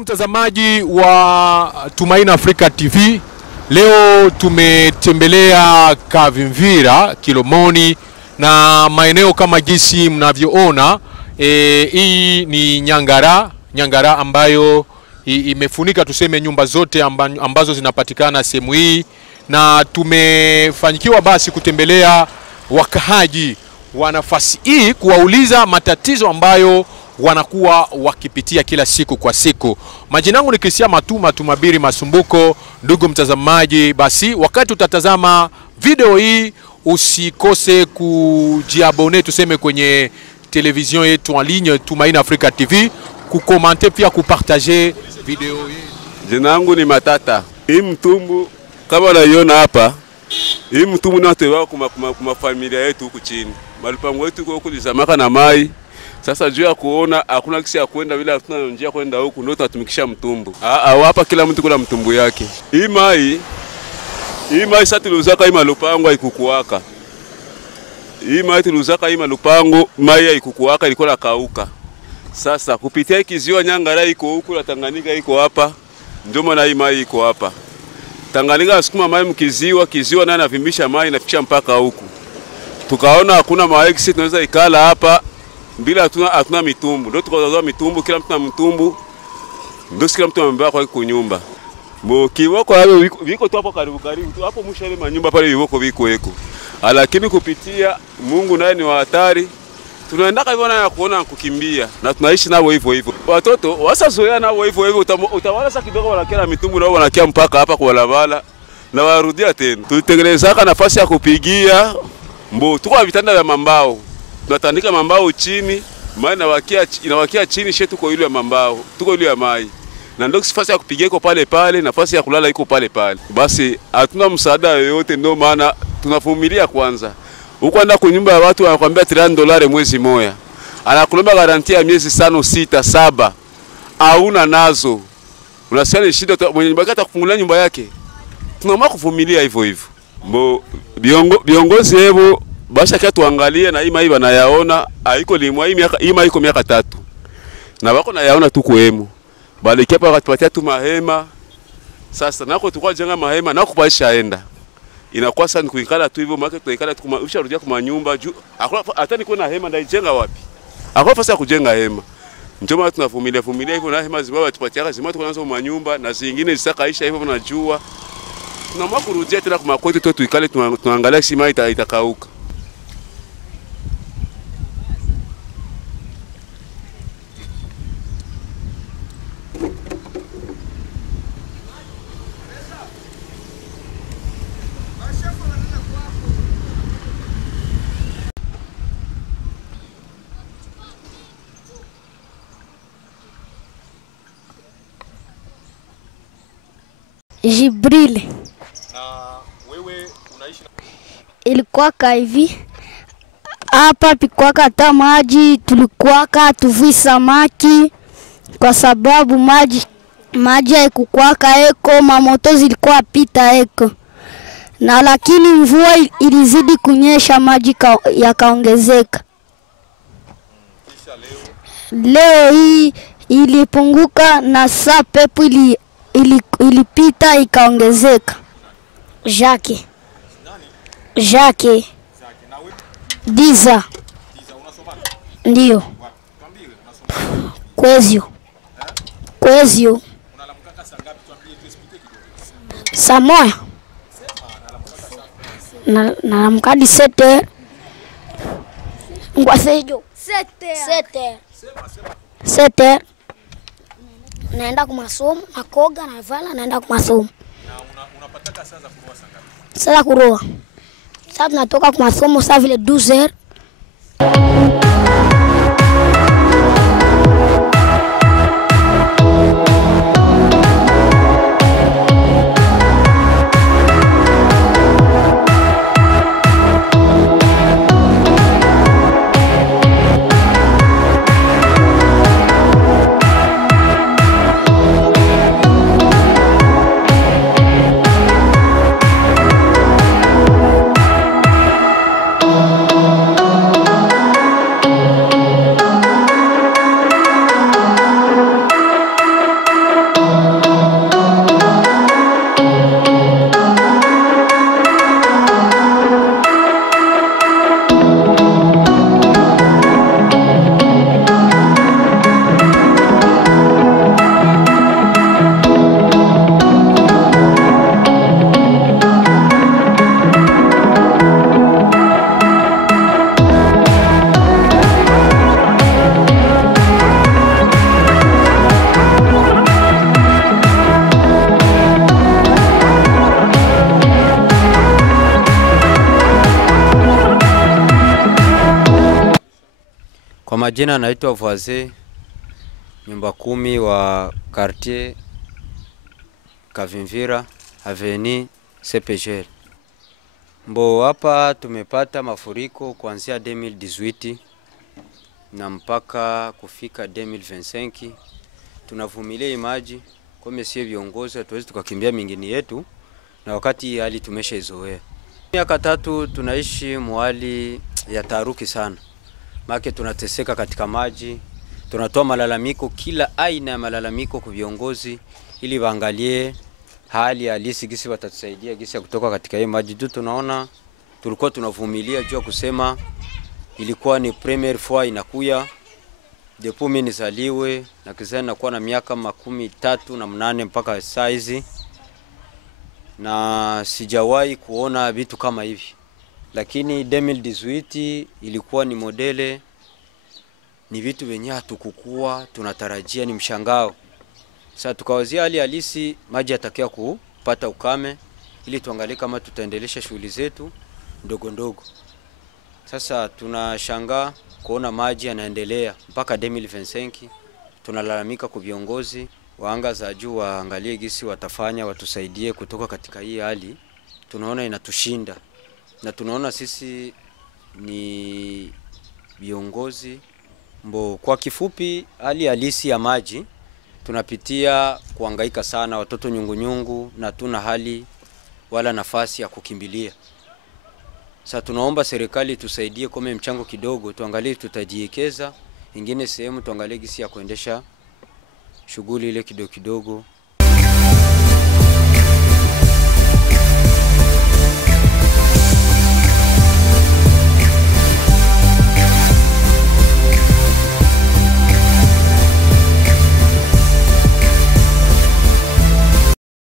Mtazamaji wa Tumaini Afrika TV, leo tumetembelea Kavimvira, Kilomoni na maeneo kama jinsi mnavyoona. Hii ni Nyangara ambayo imefunika tuseme nyumba zote ambazo zinapatikana sehemu hii, na tumefanikiwa basi kutembelea wakahaji wa nafasi hii kuwauliza matatizo ambayo wanakuwa wakipitia kila siku kwa siku. Majina yangu ni Christian Matumabiri Masumbuko. Ndugu mtazamaji, basi wakati utatazama video hii usikose kujiabone tuseme kwenye television yetu en ligne Tumaini Afrika TV, kukomante pia kupartager video hii. Jina yangu ni Matata. Hii mtumbu kama unaiona hapa, hii mtumbu natewa kuma familia yetu huku chini. Malipango yetu huko kulizamaka na mai. Sasa juu ya kuona hakuna kisi ya kwenda bila hatuna njia kwenda huku, ndio tunatumikisha mtumbu. Hapa kila mtu kuna mtumbu yake. Hii mai sasa tuluzaka hii malupango haikukuwaka. Hii mai tuluzaka hii malupango mai haikukuwaka, ilikuwa na kauka. Sasa kupitia kiziwa Nyangara iko huku na Tanganyika iko hapa, ndio maana hii mai iko hapa. Tanganyika asukuma mai mkiziwa, kiziwa naye anavimbisha mai inafikisha mpaka huku. Tukaona hakuna mai kisi tunaweza ikala hapa bila hatuna mitumbu. Ndio tukazoa mitumbu, kila mtu na mtumbu. Ndio kila mtu amebeba kwa nyumba. Kiwoko hapo viko tu hapo karibu tu hapo mwisho ile manyumba pale viwoko viko eko. Lakini kupitia Mungu naye ni wa hatari. Tunaenda hivyo na kuona kukimbia na tunaishi nao hivyo hivyo. Watoto wasazoea nao hivyo hivyo, utawala sasa kidogo wanakela mitumbu nao wanakia mpaka hapa kwa barabara na warudia tena. Tulitengeneza nafasi ya kupigia tuko vitanda vya mambao. Tunatandika mambao chini, mai inawakia chini, shetu kwa ile ya mambao, tuko ile ya mai. Na ndio nafasi ya kupigia iko pale pale, nafasi ya kulala iko pale pale. Basi hatuna msaada yoyote, ndio maana tunavumilia kwanza. Huko anda kwa nyumba ya watu wanakuambia $30 mwezi moja. Anakulomba garantia ya miezi 5, 6, 7. Hauna nazo. Unasikia ni shida, mwenye nyumba yake atakufungulia nyumba yake. Tunaamua kuvumilia hivyo hivyo. Viongozi hebo basi kia tuangalie na hii mai wanayaona haiko limwa hii mai iko miaka 3. Na wako nayaona tu kuhemu. Bali kiapa wakatupatia tu mahema. Sasa nako tukua jenga mahema na kupaisha enda. Inakuwa sana kuikala tu hivyo maana tunaikala tu usharudia kwa nyumba juu. Hata niko na hema ndaijenga wapi? Hakuna fasi ya kujenga hema. Ndio maana tunavumilia hivyo na hema zibaba tupatia zima tuko nazo manyumba na zingine zisakaisha hivyo tunajua. Tunaamua kurudia tena kwa kwetu tu tuikale tunaangalia si mai itakauka. Jibril. Na wewe unaishi ilikuwa hivi. Hapa pikuwa hata maji, tulikuwa tuvui samaki kwa sababu maji haikuwa eko, mamoto zilikuwa pita eko. Na lakini mvua ilizidi kunyesha, maji yakaongezeka. Leo hii ilipunguka na saa pepo ilipita ikaongezeka. Jacques. Diza. Ndio. Kwezio. Samoa. Nalamkadi 7. Ngwasejo. 7. Naenda kwa masomo, nakoga na vala naenda kwa masomo. na unapataka saa za kuroa sangapi? Sasa kuroa. Sasa tunatoka kwa masomo saa vile 12h. Kwa majina naitwa Voisin, nyumba 10 wa quartier Kavimvira, Avenue CPG. Mbo hapa tumepata mafuriko kuanzia 2018 na mpaka kufika 2025. Tunavumilia maji kwa sisi viongozi, hatuwezi tukakimbia mingine yetu na wakati hali tumeshaizoea. Miaka 3 tunaishi mwali ya taharuki sana. Maana tunateseka katika maji. Tunatoa malalamiko, kila aina ya malalamiko kwa viongozi ili waangalie hali halisi gisi watatusaidia gisi ya kutoka katika hii maji. Tunaona tulikuwa tunavumilia juu kusema ilikuwa ni premier fois inakuya depuis mimi nizaliwe na kizana nakuwa na miaka 38 mpaka saizi, na sijawahi kuona vitu kama hivi. Lakini 2018 ilikuwa ni modele, ni vitu venye hatukukua tunatarajia, ni mshangao. Sasa tukawazia hali halisi, maji yatakia kupata ukame ili tuangalie kama tutaendelesha shughuli zetu ndogo ndogo. Sasa tunashangaa kuona maji yanaendelea mpaka 2025. Tunalalamika kwa viongozi wa anga za juu waangalie gisi watafanya, watusaidie kutoka katika hii hali. Tunaona inatushinda na tunaona sisi ni viongozi. Mbo kwa kifupi, hali halisi ya maji tunapitia kuhangaika sana, watoto nyungu na tuna hali wala nafasi ya kukimbilia. Sasa tunaomba serikali tusaidie kwa mchango kidogo, tuangalie tutajiwekeza ingine sehemu, tuangalie gisi ya kuendesha shughuli ile kidogo kidogo